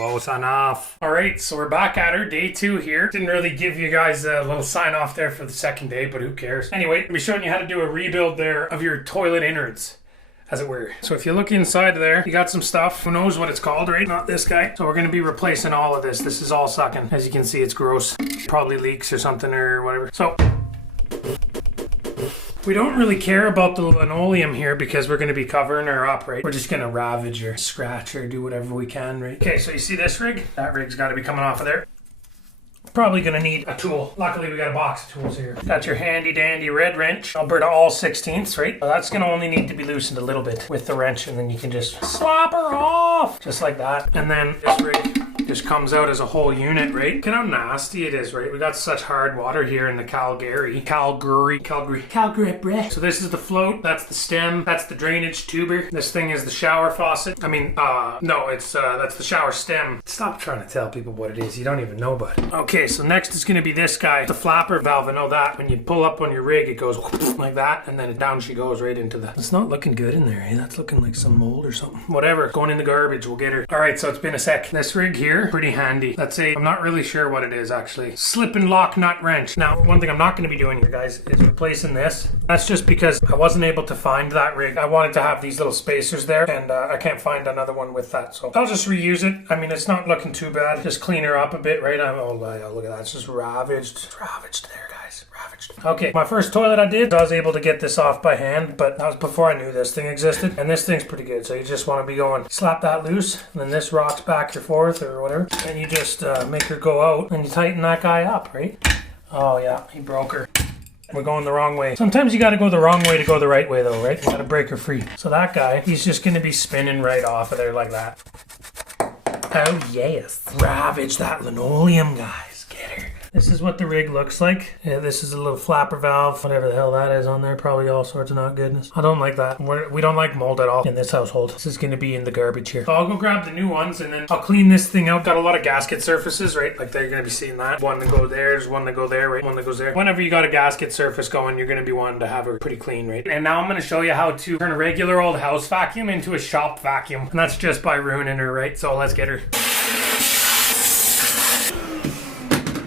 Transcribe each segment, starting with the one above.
Close enough. All right, so we're back at her, day 2 here. Didn't really give you guys a little sign off there for the second day, but who cares? Anyway, I'll be showing you how to do a rebuild there of your toilet innards, as it were. So if you look inside there, you got some stuff. Who knows what it's called, right? Not this guy. So we're going to be replacing all of this. This is all sucking. As you can see, it's gross. Probably leaks or something or whatever. So we don't really care about the linoleum here because we're going to be covering her up, right? We're just going to ravage or scratch or do whatever we can, right? Okay, so you see this rig? That rig's got to be coming off of there. Probably going to need a tool. Luckily, we got a box of tools here. Got your handy dandy red wrench. Alberta all 16ths, right? So that's going to only need to be loosened a little bit with the wrench, and then you can just slap her off. Just like that. And then this rig just comes out as a whole unit, right? Look at how nasty it is, right? We got such hard water here in the Calgary. So this is the float. That's the stem. That's the drainage tuber. This thing is the shower faucet. I mean, no, it's that's the shower stem. Stop trying to tell people what it is. You don't even know about it. Okay, so next is going to be this guy, the flapper valve. I know that when you pull up on your rig, it goes like that, and then down she goes right into the. It's not looking good in there. Eh? That's looking like some mold or something. Whatever, going in the garbage. We'll get her. All right, so it's been a sec. This rig here, pretty handy. Let's say I'm not really sure what it is actually. Slip and lock nut wrench. Now, one thing I'm not going to be doing here, guys, is replacing this. That's just because I wasn't able to find that rig. I wanted to have these little spacers there, and I can't find another one with that, so I'll just reuse it. I mean, it's not looking too bad. Just clean her up a bit, right? Look at that. It's just ravaged. It's ravaged there, guys. Ravaged. Okay, my first toilet I did, I was able to get this off by hand, but that was before I knew this thing existed. And this thing's pretty good, so you just want to be going, slap that loose, and then this rocks back and forth or whatever, and you just make her go out, and you tighten that guy up, right? Oh yeah, he broke her. We're going the wrong way. Sometimes you got to go the wrong way to go the right way though, right? You got to break her free. So that guy, he's just going to be spinning right off of there like that. Oh yes. Ravage that linoleum, guys. Get her. This is what the rig looks like. Yeah, this is a little flapper valve, whatever the hell that is on there. Probably all sorts of not goodness. I don't like that. We don't like mold at all in this household. This is going to be in the garbage here. So I'll go grab the new ones and then I'll clean this thing out. Got a lot of gasket surfaces, right? Like they're going to be seeing that. One to go there, there's one to go there, right? One that goes there. Whenever you got a gasket surface going, you're going to be wanting to have it pretty clean, right? And now I'm going to show you how to turn a regular old house vacuum into a shop vacuum. And that's just by ruining her, right? So let's get her.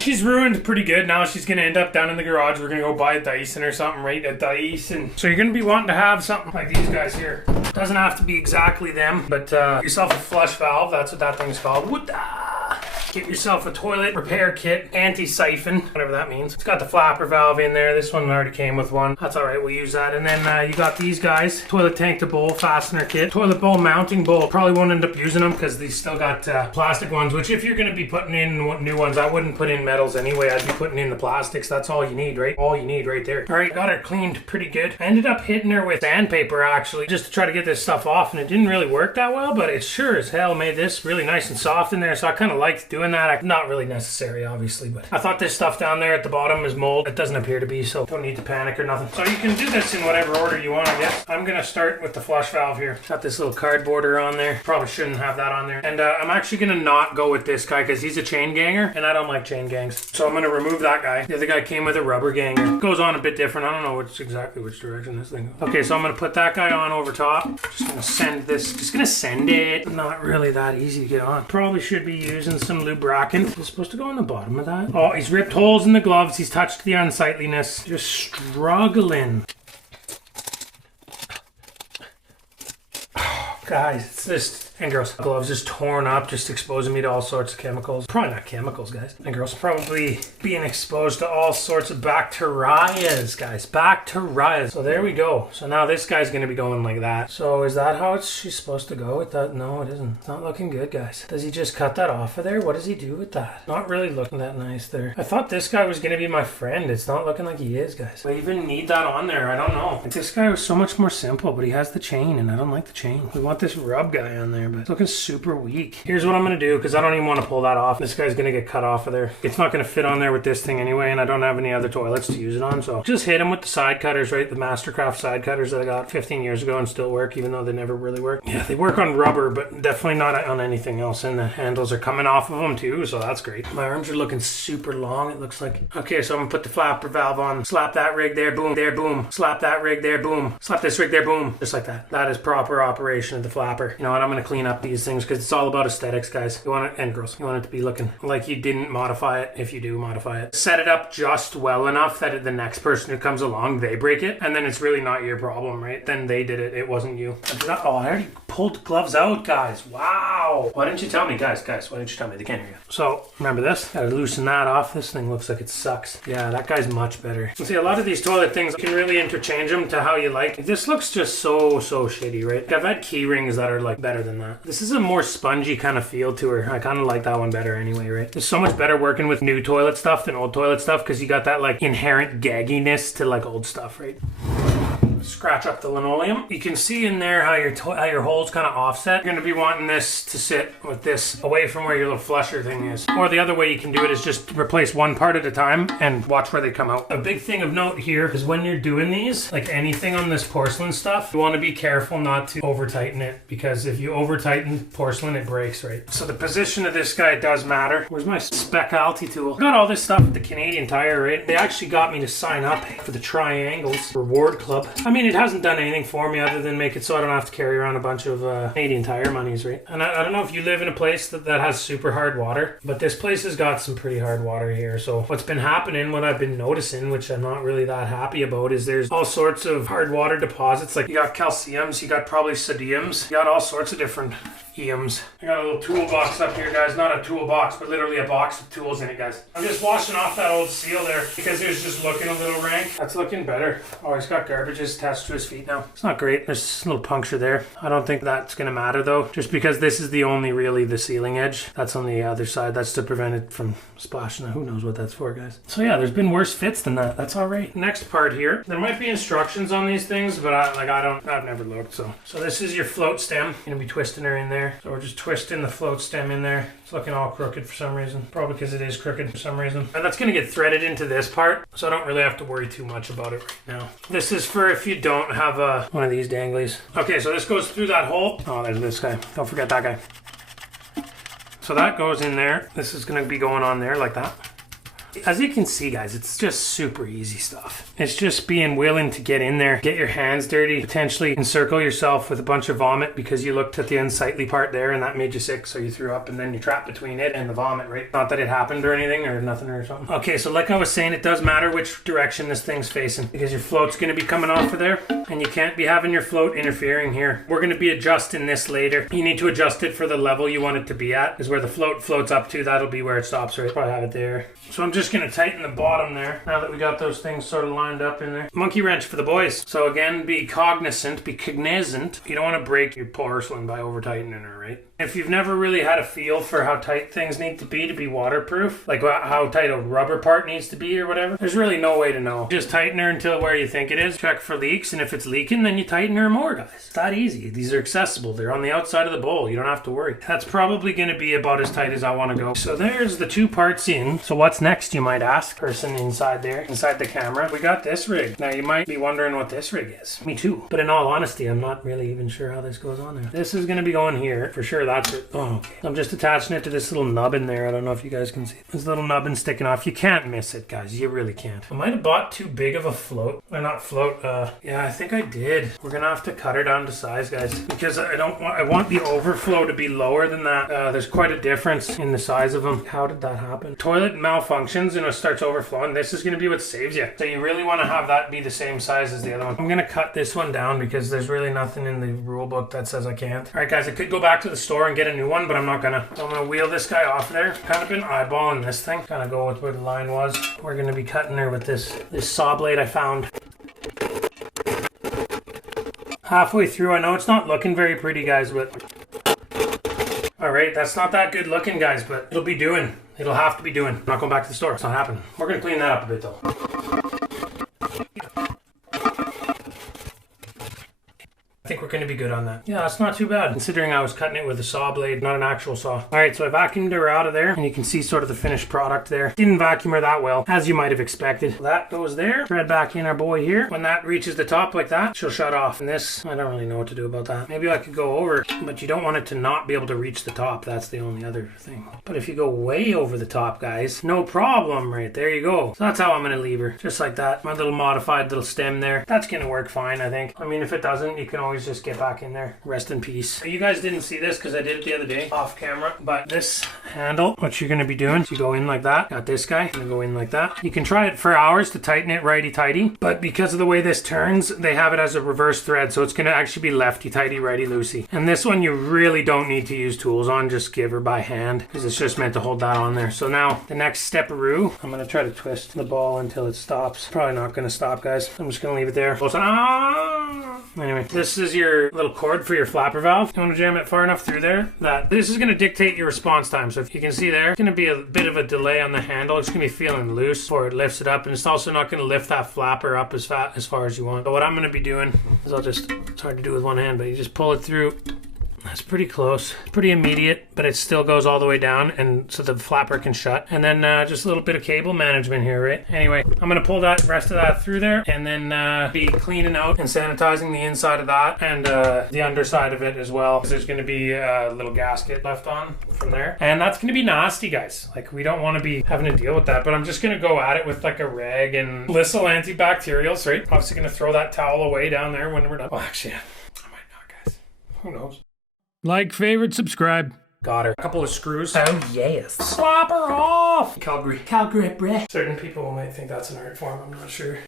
She's ruined pretty good. Now she's going to end up down in the garage. We're going to go buy a Dyson or something, right? A Dyson. So you're going to be wanting to have something like these guys here. Doesn't have to be exactly them, but yourself a flush valve. That's what that thing's called. Get yourself a toilet repair kit, anti-siphon, whatever that means. It's got the flapper valve in there. This one already came with one. That's all right. We'll use that. And then you got these guys, toilet tank to bowl fastener kit, toilet bowl mounting bowl. Probably won't end up using them because these still got plastic ones, which if you're going to be putting in new ones, I wouldn't put in metals anyway. I'd be putting in the plastics. That's all you need, right? All you need right there. All right, got her cleaned pretty good. I ended up hitting her with sandpaper actually, just to try to get this stuff off, and it didn't really work that well, but it sure as hell made this really nice and soft in there, so I kind of liked doing that. Not really necessary, obviously, but I thought this stuff down there at the bottom is mold. It doesn't appear to be, so don't need to panic or nothing. So you can do this in whatever order you want, I guess. I'm gonna start with the flush valve here. Got this little cardboarder on there. Probably shouldn't have that on there. And I'm actually gonna not go with this guy because he's a chain ganger, and I don't like chain gangs. So I'm gonna remove that guy. The other guy came with a rubber ganger. Goes on a bit different. I don't know exactly which direction this thing goes. Okay, so I'm gonna put that guy on over top. Just gonna send this. Just gonna send it. Not really that easy to get on. Probably should be using some lubricant. It's supposed to go on the bottom of that. Oh, he's ripped holes in the gloves. He's touched the unsightliness. Just struggling. Oh, guys, it's just... And gross. Gloves just torn up, just exposing me to all sorts of chemicals. Probably not chemicals, guys. And gross. Probably being exposed to all sorts of bacterias, guys. Bacterias. So there we go. So now this guy's going to be going like that. So is that how she's supposed to go with that? No, it isn't. It's not looking good, guys. Does he just cut that off of there? What does he do with that? Not really looking that nice there. I thought this guy was going to be my friend. It's not looking like he is, guys. Do I even need that on there? I don't know. This guy was so much more simple, but he has the chain, and I don't like the chain. We want this rub guy on there, but it's looking super weak. Here's what I'm going to do, because I don't even want to pull that off. This guy's going to get cut off of there. It's not going to fit on there with this thing anyway, and I don't have any other toilets to use it on, so just hit him with the side cutters, right? The Mastercraft side cutters that I got 15 years ago and still work, even though they never really work. Yeah, they work on rubber, but definitely not on anything else, and the handles are coming off of them too, so that's great. My arms are looking super long, it looks like. Okay, so I'm going to put the flapper valve on, slap that rig there, boom, there, boom. Slap that rig there, boom. Slap this rig there, boom. Just like that. That is proper operation of the flapper. You know what, I'm going to clean up these things because it's all about aesthetics, guys. You want it, and girls, you want it to be looking like you didn't modify it. If you do modify it, set it up just well enough that the next person who comes along, they break it, and then it's really not your problem, right? Then they did it. It wasn't you. Oh, I already pulled gloves out, guys. Wow. Why didn't you tell me, guys? Why didn't you tell me? They can't hear you. So remember this? Gotta loosen that off. This thing looks like it sucks. Yeah, that guy's much better. You see, a lot of these toilet things, you can really interchange them to how you like. This looks just so shitty, right? I've had key rings that are like better than that. This is a more spongy kind of feel to her. I kind of like that one better anyway, right? It's so much better working with new toilet stuff than old toilet stuff because you got that like inherent gagginess to like old stuff, right? Scratch up the linoleum. You can see in there how your hole's kind of offset. You're going to be wanting this to sit with this away from where your little flusher thing is. Or the other way you can do it is just replace one part at a time and watch where they come out. A big thing of note here is when you're doing these, like anything on this porcelain stuff, you want to be careful not to over tighten it because if you over tighten porcelain, it breaks, right? So the position of this guy does matter. Where's my specialty tool? I got all this stuff at the Canadian Tire, right? They actually got me to sign up for the Triangles Reward Club. I mean, it hasn't done anything for me other than make it so I don't have to carry around a bunch of Canadian Tire monies, right? And I don't know if you live in a place that has super hard water, but this place has got some pretty hard water here. So what's been happening, what I've been noticing, which I'm not really that happy about, is there's all sorts of hard water deposits. Like you got calciums, you got probably sodiums, you got all sorts of different EMs. I got a little toolbox up here, guys. Not a toolbox, but literally a box with tools in it, guys. I'm just washing off that old seal there because it was just looking a little rank. That's looking better. Oh, he's got garbages attached to his feet now. It's not great. There's a little puncture there. I don't think that's going to matter though, just because this is the only really the sealing edge. That's on the other side. That's to prevent it from splashing. Who knows what that's for, guys. So yeah, there's been worse fits than that. That's all right. Next part here. There might be instructions on these things, but I've never looked. So this is your float stem. You're going to be twisting her in there. So we're just twisting the float stem in there. It's looking all crooked for some reason. Probably because it is crooked for some reason. And that's going to get threaded into this part, so I don't really have to worry too much about it right now. This is for if you don't have one of these danglies. Okay, so this goes through that hole. Oh, there's this guy. Don't forget that guy. So that goes in there. This is going to be going on there like that. As you can see, guys, it's just super easy stuff. It's just being willing to get in there, get your hands dirty, potentially encircle yourself with a bunch of vomit because you looked at the unsightly part there and that made you sick, so you threw up and then you trapped between it and the vomit, right? Not that it happened or anything or nothing or something. Okay, so like I was saying, it does matter which direction this thing's facing because your float's going to be coming off of there and you can't be having your float interfering here. We're going to be adjusting this later. You need to adjust it for the level you want it to be at, is where the float floats up to. That'll be where it stops, right? Probably have it there. So I'm just going to tighten the bottom there now that we got those things sort of lined up in there. Monkey wrench for the boys. So again, be cognizant. You don't want to break your porcelain by over tightening her, right? If you've never really had a feel for how tight things need to be waterproof, like how tight a rubber part needs to be or whatever, there's really no way to know. Just tighten her until where you think it is. Check for leaks, and if it's leaking, then you tighten her more, guys. It's that easy. These are accessible. They're on the outside of the bowl. You don't have to worry. That's probably going to be about as tight as I want to go. So there's the two parts in. So what's next, you might ask? Person inside there, inside the camera. We got this rig. Now you might be wondering what this rig is. Me too. But in all honesty, I'm not really even sure how this goes on there. This is going to be going here. For sure, that's it. Oh, okay. I'm just attaching it to this little nubbin there. I don't know if you guys can see. This little nubbin sticking off. You can't miss it, guys. You really can't. I might have bought too big of a float. Or not float. Yeah, I think I did. We're going to have to cut her down to size, guys. Because I want the overflow to be lower than that. There's quite a difference in the size of them. How did that happen? Toilet malfunctions and it starts overflowing. This is going to be what saves you. So you really want to have that be the same size as the other one. I'm going to cut this one down because there's really nothing in the rule book that says I can't. All right, guys, I could go back to the store and get a new one, but I'm not gonna. I'm gonna wheel this guy off there. Kind of been eyeballing this thing. Kind of go with where the line was. We're gonna be cutting her with this saw blade I found. Halfway through, I know it's not looking very pretty, guys, but all right, that's not that good looking, guys, but it'll be doing. It'll have to be doing. I'm not going back to the store. It's not happening. We're gonna clean that up a bit though. I think we're going to be good on that. Yeah, that's not too bad, considering I was cutting it with a saw blade, not an actual saw. All right, so I vacuumed her out of there, and you can see sort of the finished product there. Didn't vacuum her that well, as you might have expected. That goes there. Thread back in our boy here. When that reaches the top like that, she'll shut off. And this, I don't really know what to do about that. Maybe I could go over, but you don't want it to not be able to reach the top. That's the only other thing. But if you go way over the top, guys, no problem, right? There you go. So that's how I'm going to leave her, just like that. My little modified little stem there. That's going to work fine, I think. I mean, if it doesn't, you can always just just get back in there. Rest in peace. You guys didn't see this because I did it the other day off camera, but this handle, what you're going to be doing is you go in like that. Got this guy, and go in like that. You can try it for hours to tighten it righty-tighty, but because of the way this turns, they have it as a reverse thread, so it's going to actually be lefty-tighty, righty-loosey. And this one you really don't need to use tools on, just give her by hand, because it's just meant to hold that on there. So now, the next step-a-roo, I'm going to try to twist the ball until it stops. Probably not going to stop, guys. I'm just going to leave it there. Anyway, this is your little cord for your flapper valve. You want to jam it far enough through there that this is going to dictate your response time. So if you can see there, it's going to be a bit of a delay on the handle. It's going to be feeling loose before it lifts it up, and it's also not going to lift that flapper up as far as you want. But what I'm going to be doing is it's hard to do with one hand, but you just pull it through. That's pretty close, pretty immediate, but it still goes all the way down, and so the flapper can shut. And then just a little bit of cable management here, right? Anyway, I'm gonna pull that rest of that through there, and then be cleaning out and sanitizing the inside of that and the underside of it as well. There's gonna be a little gasket left on from there, and that's gonna be nasty, guys. Like, we don't want to be having to deal with that. But I'm just gonna go at it with like a rag and Lysol antibacterials, right? Obviously gonna throw that towel away down there when we're done. Well, actually, I might not, guys. Who knows? Like, favorite, subscribe. Got her. A couple of screws. Oh, yes. Slap her off! Calgary, bruh. Certain people might think that's an art form, I'm not sure.